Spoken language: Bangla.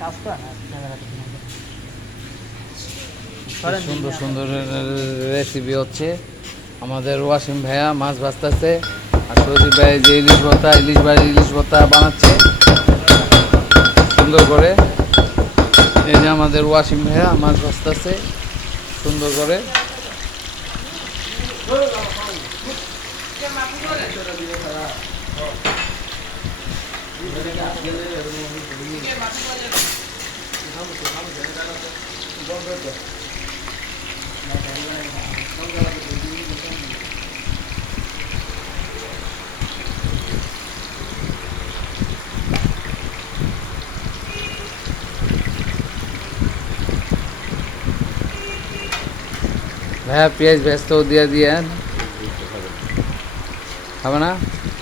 সুন্দর সুন্দর রেসিপি হচ্ছে। আমাদের ওয়াসিম ভাইয়া মাছ ভাজতেছে, আর সজীব ভাই যে ইলিশ ভর্তা বানাচ্ছে সুন্দর করে। এই যে আমাদের ওয়াসিম ভাইয়া মাছ ভাজতেছে সুন্দর করে। ভাইয়া পেঁয়াজ ভেস্তাও দিয়ে দিয়েন, খাবে না?